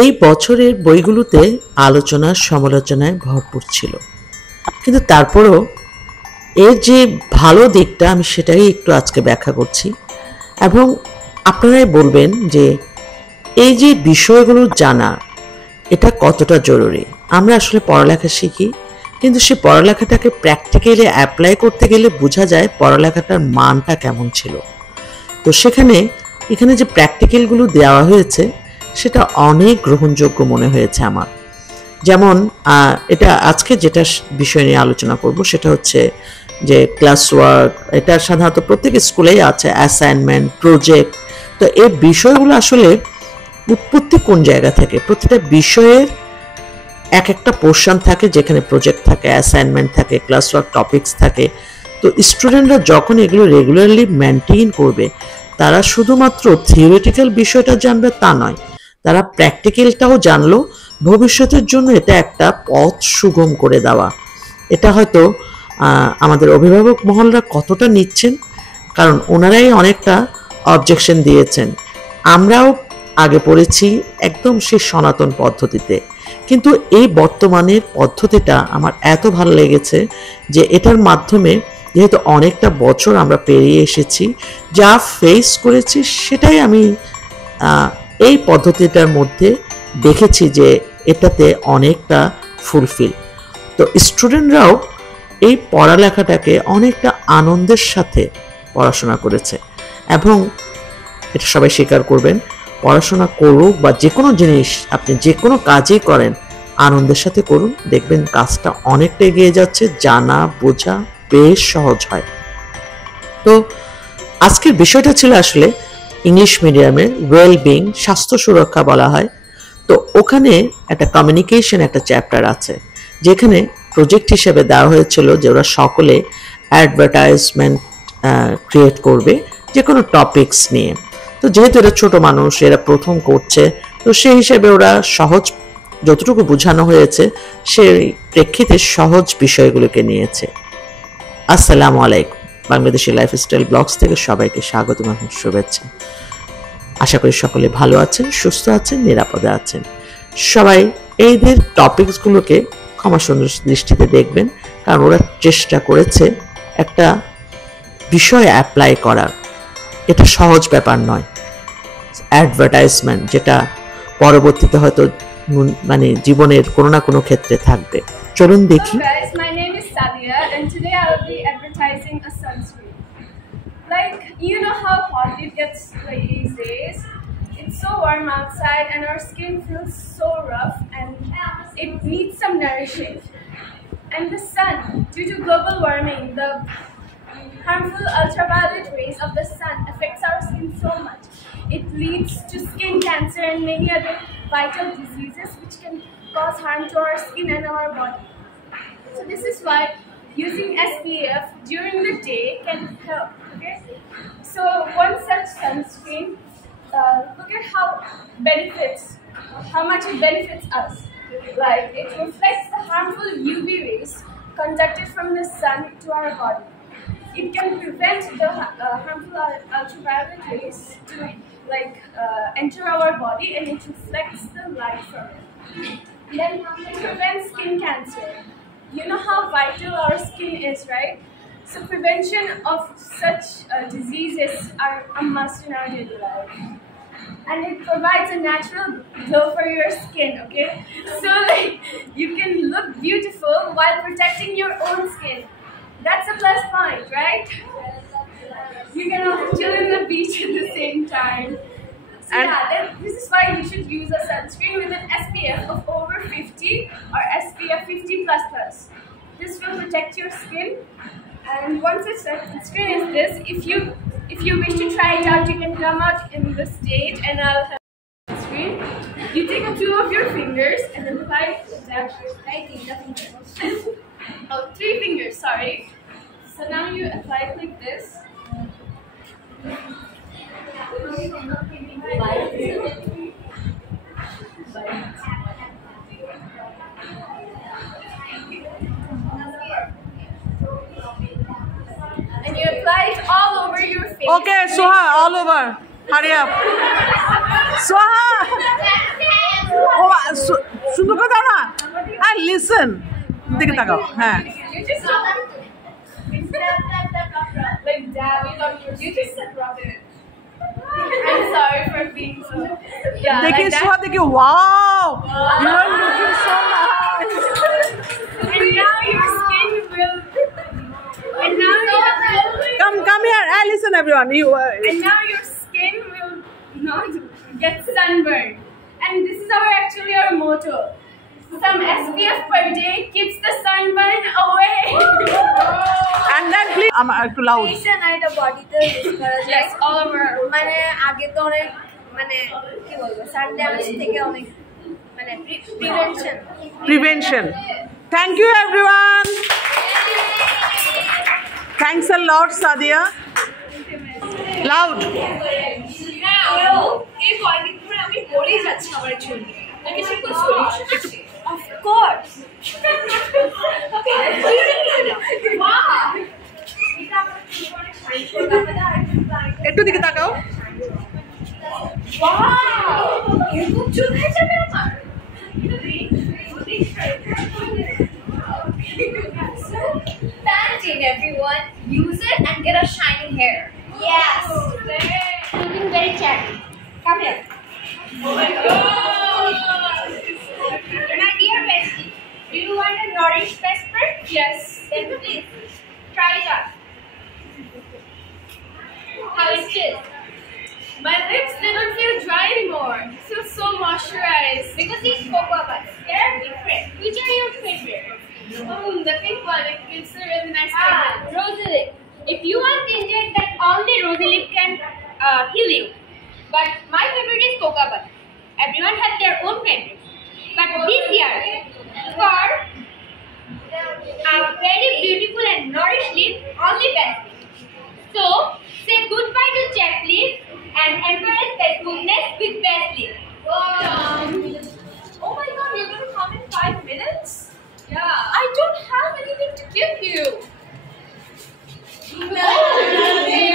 এই বছরের বইগুলোতে আলোচনা সমালোচনায় ভরপুর ছিল, কিন্তু তারপরও এর যে ভালো দিকটা আমি সেটাই একটু আজকে ব্যাখ্যা করছি এবং আপনারাই বলবেন যে এই যে বিষয়গুলো জানা এটা কতটা জরুরি। আমরা আসলে পড়ালেখা শিখি, কিন্তু সে পড়ালেখাটাকে প্র্যাকটিক্যালি অ্যাপ্লাই করতে গেলে বোঝা যায় পড়ালেখাটার মানটা কেমন ছিল। তো এখানে যে প্র্যাকটিক্যালগুলো দেওয়া হয়েছে সেটা অনেক গ্রহণযোগ্য মনে হয়েছে আমার। যেমন এটা আজকে যেটা বিষয় নিয়ে আলোচনা করব সেটা হচ্ছে যে ক্লাস ওয়ার্ক। এটা সাধারণত প্রত্যেক স্কুলেই আছে, অ্যাসাইনমেন্ট, প্রজেক্ট। তো এই বিষয়গুলো আসলে উৎপত্তি কোন জায়গা থেকে? প্রতিটা বিষয়ের এক একটা পোর্শন থাকে যেখানে প্রজেক্ট থাকে, অ্যাসাইনমেন্ট থাকে, ক্লাস ওয়ার্ক টপিকস থাকে। তো স্টুডেন্টরা যখন এগুলো রেগুলারলি মেনটেন করবে, তারা শুধুমাত্র থিওরিটিক্যাল বিষয়টা জানবে তা নয়, তারা প্র্যাকটিক্যালটাও জানলো। ভবিষ্যতের জন্য এটা একটা পথ সুগম করে দেওয়া। এটা হয়তো আমাদের অভিভাবক মহলরা কতটা নিচ্ছেন, কারণ ওনারাই অনেকটা অবজেকশন দিয়েছেন। আমরাও আগে পড়েছি একদম সেই সনাতন পদ্ধতিতে, কিন্তু এই বর্তমানের পদ্ধতিটা আমার এত ভালো লেগেছে যে এটার মাধ্যমে যেহেতু অনেকটা বছর আমরা পেরিয়ে এসেছি, যা ফেস করেছি সেটাই আমি এই পদ্ধতিটার মধ্যে দেখেছি যে এটাতে অনেকটা ফুলফিল। তো স্টুডেন্টরাও এই পড়ালেখাটাকে অনেকটা আনন্দের সাথে পড়াশোনা করেছে এবং এটা সবাই স্বীকার করবেন, পড়াশোনা করুক বা যে কোনো জিনিস আপনি যে কোনো কাজই করেন আনন্দের সাথে করুন, দেখবেন কাজটা অনেকটা এগিয়ে যাচ্ছে, জানা বোঝা বেশ সহজ হয়। তো আজকের বিষয়টা ছিল আসলে ইংলিশ মিডিয়ামের ওয়েলবিং, স্বাস্থ্য সুরক্ষা বলা হয়। তো ওখানে একটা কমিউনিকেশন একটা চ্যাপ্টার আছে, যেখানে প্রজেক্ট হিসেবে দেওয়া হয়েছিল যে ওরা সকলে অ্যাডভার্টাইজমেন্ট ক্রিয়েট করবে যে কোনো টপিকস নিয়ে। তো যেহেতু এরা ছোট মানুষ, এরা প্রথম করছে, তো সেই হিসেবে ওরা সহজ যতটুকু বোঝানো হয়েছে সেই প্রেক্ষিতে সহজ বিষয়গুলোকে নিয়েছে। আসসালামু আলাইকুম, বাংলাদেশি লাইফস্টাইল ব্লগস থেকে সবাইকে স্বাগত এবং শুভেচ্ছা। আশা করি সকলে ভালো আছেন, সুস্থ আছেন, নিরাপদে আছেন। সবাই এইদের টপিকসগুলোকে ক্ষমা সুন্দর দৃষ্টিতে দেখবেন, কারণ ওরা চেষ্টা করেছে একটা বিষয় অ্যাপ্লাই করার। এটা সহজ ব্যাপার নয়। অ্যাডভার্টাইজমেন্ট যেটা পরবর্তীতে হয়তো মানে জীবনের কোনো না কোনো ক্ষেত্রে থাকবে। চলুন দেখি। Hello guys, my name is Sadia and today I will be advertising a sunscreen. Like, you know how hot it gets like these days? It's so warm outside and our skin feels so rough and it needs some nourishing. And the sun, due to global warming, the harmful ultraviolet rays of the sun affects our skin so much. It leads to skin cancer and many other vital diseases which can cause harm to our skin and our body. So this is why using SPF during the day can help. Okay, so one such sunscreen, look at how much it benefits us. Like, it reflects the harmful UV rays conducted from the sun to our body. It can prevent the harmful ultraviolet rays to enter our body, and it reflects the light from it. Then it prevents skin cancer. You know how vital our skin is, right? So prevention of such diseases are a must in our daily life. And it provides a natural glow for your skin, okay? So you can look beautiful while protecting your own skin. That's a plus point, right? You can also chill in the beach at the same time. So this is why you should use a sunscreen with an SPF of over 50 or SPF 50++. This will protect your skin. And once it's sunscreen is this, if you wish to try it out, you can come out in the stage and I'll have sunscreen. You take 2 of your fingers and then apply that. Oh, 3 fingers, sorry. So now you apply it like this. And you apply it all over your face. Okay, Suha, all over. Hurry up. Suha! Listen দিকে তাকাও হ্যাঁ You just like dab it on your. You just said rub it. I'm sorry for being so. Yeah, দেখি like that. Soha দেখি wow you are looking so nice And now your skin will. And now come here hey listen everyone you and now your skin will not get sunburned. And this is actually our motto. Some SPF per day keeps the sunburn away. and then please একটু লাউড ফেশন এটা বডিতে ইউজ করা যায় Yes, all over. মানে আগে তো অনেক মানে কি বলবো সান ড্যামেজ থেকে অনেক মানে prevention thank you everyone thanks a lot Sadia loud এই কয়েকদিন ধরে আমি পড়েই যাচ্ছি আমার জন্য নাকি সে কোনো সলিউশন আছে অফ কোর্স একটু দিকে তাকাও এরকম চুল হয়ে যাবে আমার Pantene, everyone. Use it and get a shiny hair. Yes. Looking very chatty. Come here. Oh my god. My dear bestie, do you want a Nourish face spray? Yes. Then please try it out. How is this? My lips, they don't feel dry anymore. It feels so moisturized. Because these cocoa buds, they're different. Which are your favorite? The pink one, it gives a really nice Ah, flavor. rosy lip. If you want tinted, then only rosy lip can heal you. But my favorite is cocoa butter. Everyone has their own favorite. But this year, for a very beautiful and nourished lip, only best lip. So, say goodbye to chapped lip and embrace faithfulness with best lip. Oh my god, you're gonna come in 5 minutes? Yeah. I don't have anything to give you. Hey,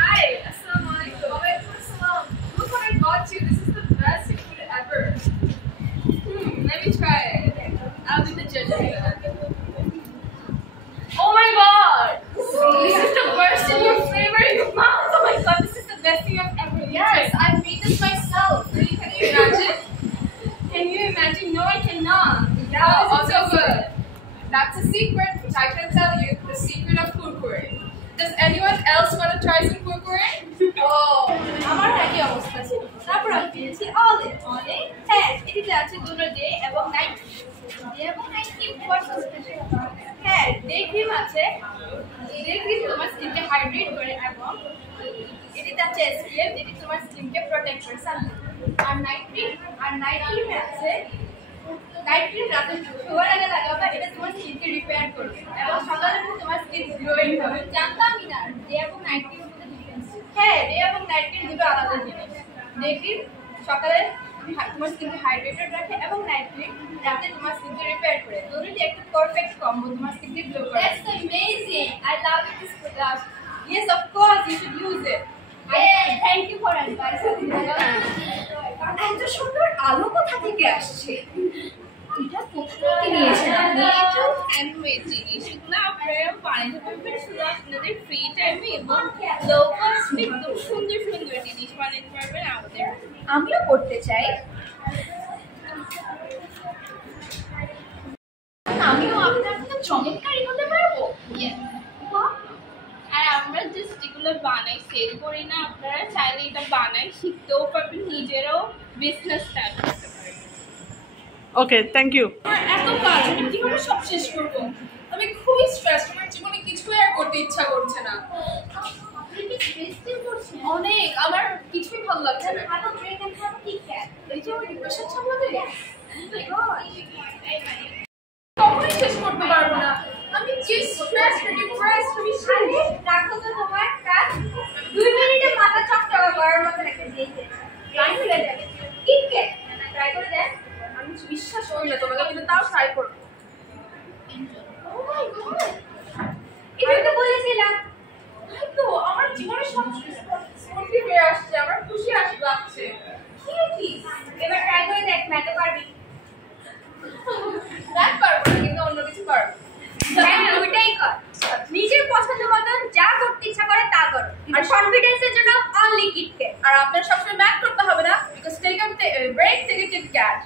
hi. Assalamualaikum. Waalaikumsalam. Look what I got you. This is the best food ever. Let me try it. I'll be the judge of that. Oh my god! This is the worst in your flavor in your mouth. Oh my god, this is the best thing I've ever eaten. Yes, I made this myself. Really? Can you imagine? Can you imagine? No, I cannot. Yeah, Also good. That's a secret, which I can tell you. The secret of kurkure. Does anyone else want to try some kurkure? Oh, আমার একই অবস্থা ছিল। তারপর আমি কিনেছি অনেক হ্যাঁ এটিতে আছে দুটো ডে এবং নাইট ডে এবং নাইট ক্রিম ভার্সেস স্পেশাল হ্যাঁ ডে ক্রিম আছে ডে ক্রিম তোমার স্কিনকে হাইড্রেট করে এবং এটিতে আছে এসপিএফ যেটি তোমার স্কিনকে প্রোটেক্ট করে আর নাইট ক্রিমে আছে নাইট ক্রিম রাতে শোয়ার আগে লাগাবা এটা তোমার স্কিনকে রিপেয়ার করবে এবং সকালে তোমার স্কিন গ্লোয়িং হবে জানতামই না ডে এবং নাইট ক্রিম হ্যাঁ ডে এবং নাইট ক্রিম দুটো আলাদা জিনিস ডে ক্রিম সকালে তোমার স্কিনকে হাইড্রেটেড রাখে এবং নাইট ক্রিম রাতে তোমার স্কিনকে রিপেয়ার করে দুটোই একটা পারফেক্ট কম্বো তোমার স্কিনকে গ্লো করে that's amazing I love this product yes of course you should use it thank you for advice এত সুন্দর আলো কোথা থেকে আসছে এটা কোথা থেকে নিয়েছেন আপনি এটা হ্যান্ডমেড জিনিস এগুলো আপনারা বানাতে পারবেন শুধু আপনাদের ফ্রি টাইমে এবং লো কস্টে একদম সুন্দর সুন্দর জিনিস বানাতে পারবেন আমাদের আমিও করতে চাই আমিও আপনার মতো চমৎকারী হতে পারবো আর আমরা জাস্ট এগুলো বানাই সেল করি না আপনারা চাইলে এটা বানাই শিখতেও পারবেন নিজেরাও বিজনেস স্টার্ট করতে পারবেন ওকে থ্যাংক ইউ আমার এত কাজ আমি কিভাবে সব শেষ করবো? আমি খুবই স্ট্রেস, আমার জীবনে কিছুই আর করতে ইচ্ছা করছে না। অনেক, আমার কিছুই ভালো লাগছে না। এই যে আমার ডিপ্রেশন সামলাতে কখনোই শেষ করতে পারবো না। আমি যে স্ট্রেস ডিপ্রেস আমি রাখো তো তোমার কাজ 2 মিনিটে মাথা চকচকা করার মতো একটা দিয়েছে ট্রাই করে যাবে কিটকে ট্রাই করে দেখ আমি বিশ্বাস করি না তোমাকে, কিন্তু তাও ট্রাই করবো। ও মাই গড এটা তো বলেছিলাম তাই তো আমার জীবনে সব স্মৃতি ফিরে আসছে, আমার খুশি লাগছে। কি এবার ট্রাই করে দেখ ম্যাথ পারবি ম্যাথ পারবো না কিন্তু অন্য কিছু পারবো হ্যাঁ ওইটাই কর নিজের পছন্দ মতন যা করতে ইচ্ছা করে তা করো আর কনফিডেন্সের জন্য অনলি কিটকে আর আপনার সবসময় ম্যাথ করতে হবে না বিকজ টেক আপ ব্রেক থেকে কিট ক্যাট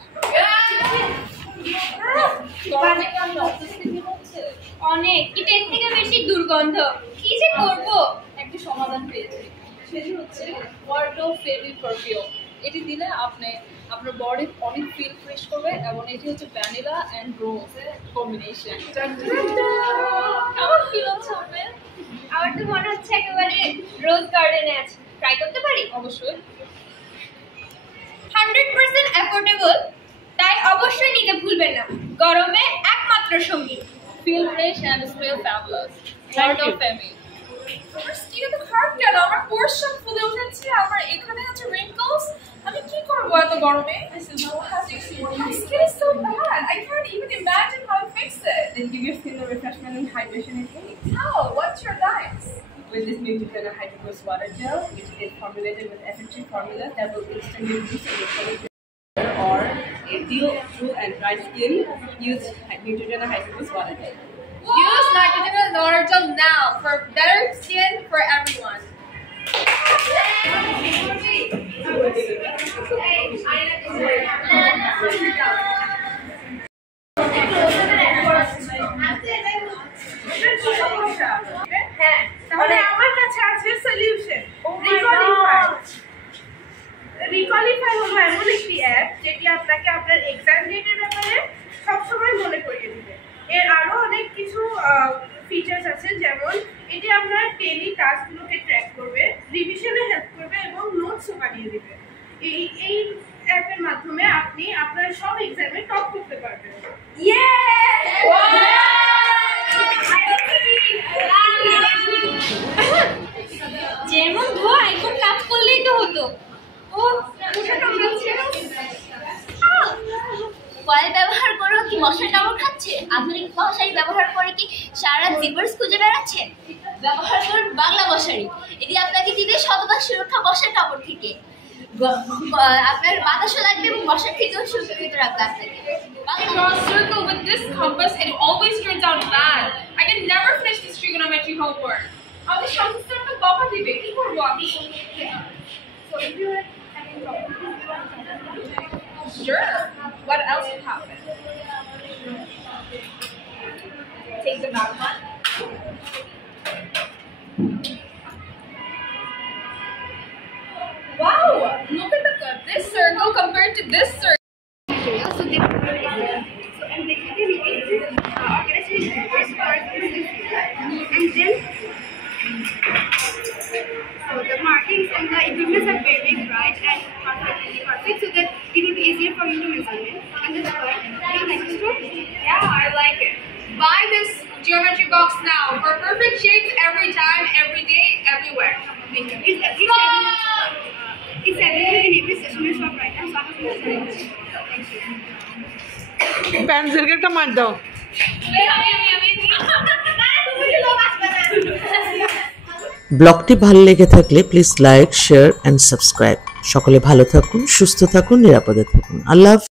অনেক কিটের থেকে বেশি দুর্গন্ধ কি যে করবো একটি সমাধান পেয়েছি সেটি হচ্ছে ওয়ার্ডো ফেরি পারফিউম এটি দিলে আপনি আপনার বডি অনেক ফিল ফ্রেশ করবে এবং এটি হচ্ছে ভ্যানিলা অ্যান্ড রোজ কম্বিনেশন কেমন ফিল হচ্ছে আপনার আমার তো মনে হচ্ছে একেবারে রোজ গার্ডেনে আছে ট্রাই করতে পারি অবশ্যই 100% অ্যাফোর্ডেবল তাই অবশ্যই নিতে ভুলবেন না গরমে একমাত্র সঙ্গী feel fresh and smell fabulous ওয়ার্ডো ফেমি আমার স্কিনে তো খারাপ কেন আমার পোর্স সব ফুলে উঠেছে আমার এখানে আছে রিঙ্কলস আমি কি করব এত গরমে my skin is so bad I can't even imagine how to fix it Then give your skin the refreshment and hydration it needs. how what's your advice With this Neutrogena Hydro Boost Water Gel, which is formulated with effective formula that will instantly boost your color. Or if you true and dry skin, use Neutrogena Hydro Boost Water Gel. Use Neutrogena Water Gel now for better skin for everyone. হ্যাঁ তাহলে আমার কাছে আছে সলিউশন রিকলিফাই হলো এমন একটি অ্যাপ যেটি আপনাকে আপনার এক্সাম ডেটের ব্যাপারে সবসময় মনে করিয়ে দিবে এর আরো অনেক কিছু ফিচার্স আছে যেমন এটি আপনার ডেইলি টাস্কগুলোকে ট্র্যাক করবে রিভিশনে হেল্প করবে এবং নোটসও বানিয়ে দিবে এই অ্যাপের মাধ্যমে আপনি আপনার সব এক্সামে টপ করতে পারবেন যেমন ধোয়া আইকন কাজ করলেই তো হতো কয়েল ব্যবহার করো কি মশার কামড় খাচ্ছে আধুনিক মশারি ব্যবহার করে কি সারা জিপার্স খুঁজে বেড়াচ্ছে ব্যবহার করুন বাংলা মশারি এটি আপনাকে দিবে শতভাগ সুরক্ষা মশার কামড় থেকে আপনার বাতাসও লাগবে এবং মশার থেকেও সুরক্ষিত রাখবে আপনাকে Draw a circle with this compass and it always turns out bad. I can never finish this trigonometry homework. আমি সমস্ত একটা বকা দিবে কি করবো আমি So if you are having problems, Sure. What else would happen? Take the back one. Wow! Look at this circle compared to this circle. so they and they can organize in first part and then so the markings and the equipments are very bright and perfect so that it will be easier for you to measurement. And that's why you like this one? Yeah, I like it. Buy this geometry box now for perfect shapes every time, every day, everywhere. Thank you. It's available in every stationery shop right now, so I have to thank you. Pencil কে একটা মার দাও ব্লগটি ভালো লেগে থাকলে please like share and subscribe সকলে ভালো থাকুন সুস্থ থাকুন নিরাপদে থাকুন আল্লাহ হাফেজ।